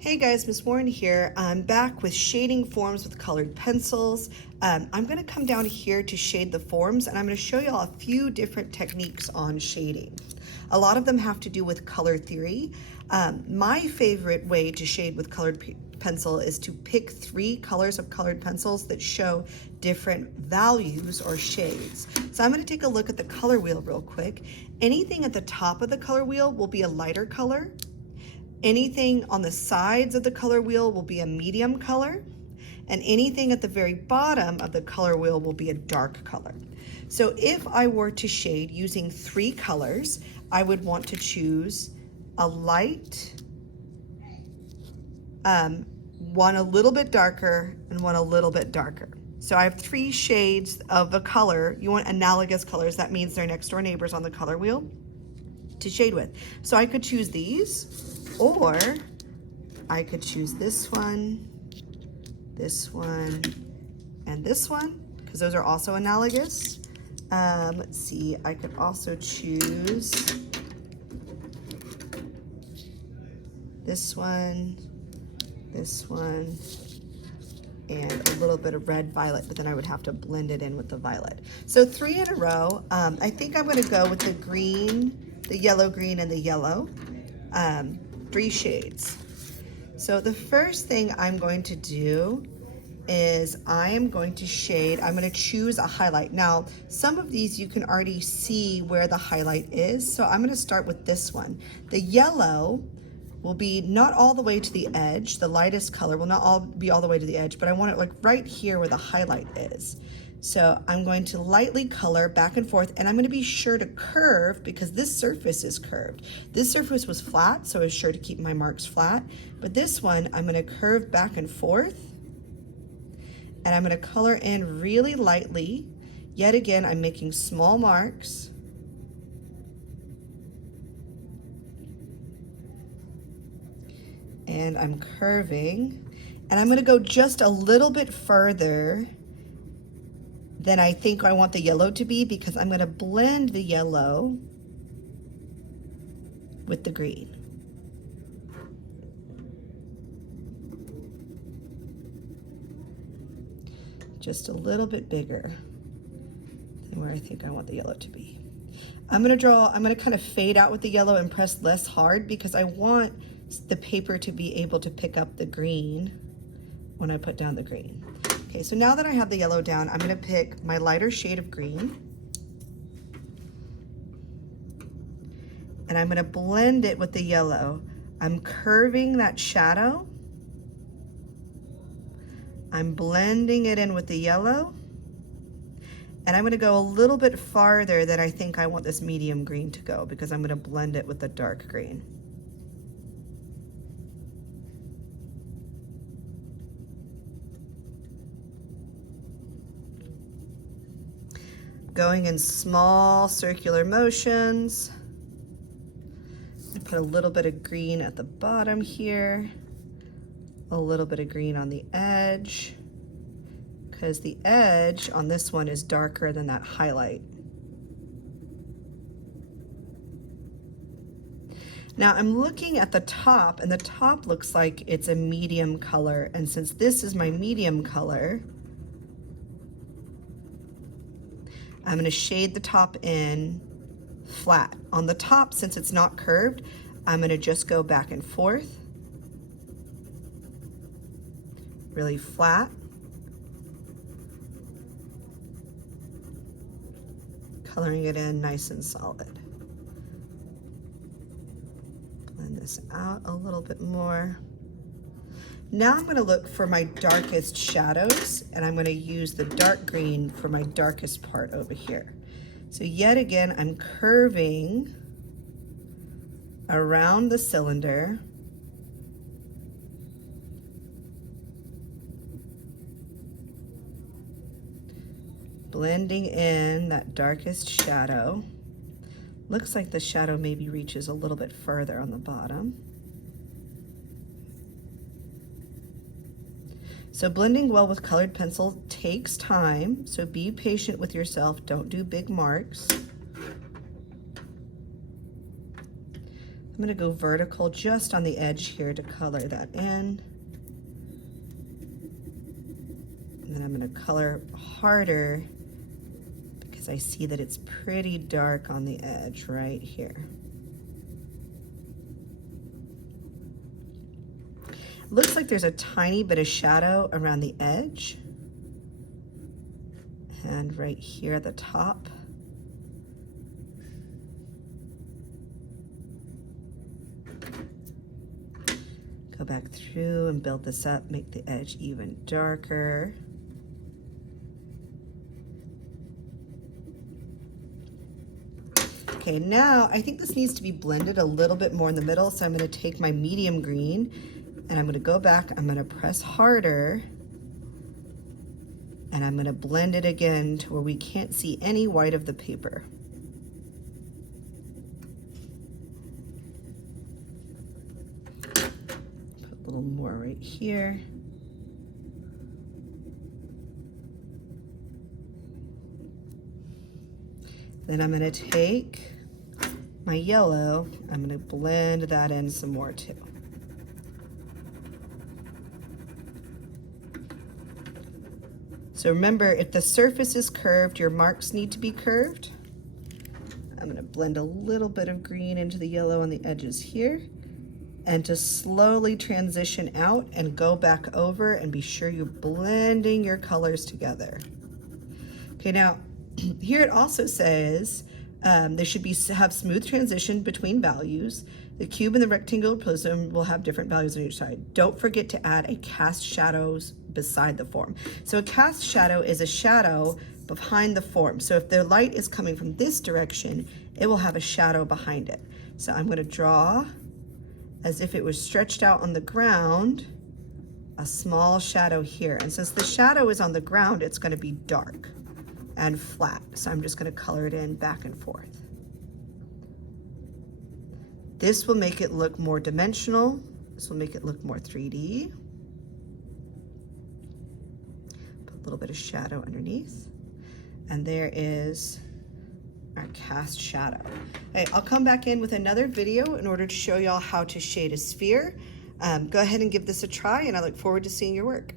Hey guys, Miss Warren here. I'm back with shading forms with colored pencils. I'm going to come down here to shade the forms, and I'm going to show you all a few different techniques on shading. A lot of them have to do with color theory. My favorite way to shade with colored pencil is to pick 3 colors of colored pencils that show different values or shades. So I'm going to take a look at the color wheel real quick. Anything at the top of the color wheel will be a lighter color. Anything on the sides of the color wheel will be a medium color, and anything at the very bottom of the color wheel will be a dark color. So if I were to shade using 3 colors, I would want to choose a light, one a little bit darker, and one a little bit darker. So I have 3 shades of a color. You want analogous colors. That means they're next door neighbors on the color wheel to shade with. So I could choose these, or I could choose this one, and this one, because those are also analogous. Let's see, I could also choose this one, and a little bit of red violet, but then I would have to blend it in with the violet. So 3 in a row. I think I'm gonna go with the green, the yellow, green, and the yellow. 3 shades. So the first thing I'm going to do is I am going to shade, I'm going to choose a highlight. Now, some of these you can already see where the highlight is, so I'm going to start with this one. The yellow will be not all the way to the edge, the lightest color will not be all the way to the edge, but I want it like right here where the highlight is. So I'm going to lightly color back and forth, and I'm going to be sure to curve because this surface is curved. This surface was flat, so I was sure to keep my marks flat. But this one, I'm going to curve back and forth, and I'm going to color in really lightly. Yet again, I'm making small marks. And I'm curving, and I'm going to go just a little bit further than I think I want the yellow to be, because I'm going to blend the yellow with the green. Just a little bit bigger than where I think I want the yellow to be. I'm going to kind of fade out with the yellow and press less hard because I want the paper to be able to pick up the green when I put down the green. Okay, so now that I have the yellow down, I'm going to pick my lighter shade of green, and I'm going to blend it with the yellow. I'm curving that shadow. I'm blending it in with the yellow, and I'm going to go a little bit farther than I think I want this medium green to go because I'm going to blend it with the dark green. Going in small circular motions. I put a little bit of green at the bottom here, a little bit of green on the edge, because the edge on this one is darker than that highlight. Now I'm looking at the top, and the top looks like it's a medium color, and since this is my medium color, I'm going to shade the top in flat. On the top, since it's not curved, I'm going to just go back and forth, really flat, coloring it in nice and solid. Blend this out a little bit more. Now I'm going to look for my darkest shadows, and I'm going to use the dark green for my darkest part over here. So yet again, I'm curving around the cylinder, blending in that darkest shadow. Looks like the shadow maybe reaches a little bit further on the bottom. So blending well with colored pencil takes time, so be patient with yourself. Don't do big marks. I'm gonna go vertical just on the edge here to color that in. And then I'm gonna color harder because I see that it's pretty dark on the edge right here. Looks like there's a tiny bit of shadow around the edge and right here at the top. Go back through and build this up, make the edge even darker. Okay, now I think this needs to be blended a little bit more in the middle, so I'm going to take my medium green and I'm going to go back, I'm going to press harder, and I'm going to blend it again to where we can't see any white of the paper. Put a little more right here. Then I'm going to take my yellow, I'm going to blend that in some more too. So remember, if the surface is curved, your marks need to be curved. I'm going to blend a little bit of green into the yellow on the edges here, and to slowly transition out and go back over and be sure you're blending your colors together. Okay, now here it also says there should have smooth transition between values. The cube and the rectangular prism will have different values on each side. Don't forget to add a cast shadows beside the form. So a cast shadow is a shadow behind the form. So if the light is coming from this direction, it will have a shadow behind it. So I'm going to draw as if it was stretched out on the ground, a small shadow here. And since the shadow is on the ground, it's going to be dark and flat. So I'm just going to color it in back and forth. This will make it look more dimensional. This will make it look more 3D. Put a little bit of shadow underneath. And there is our cast shadow. Okay, I'll come back in with another video in order to show y'all how to shade a sphere. Go ahead and give this a try, and I look forward to seeing your work.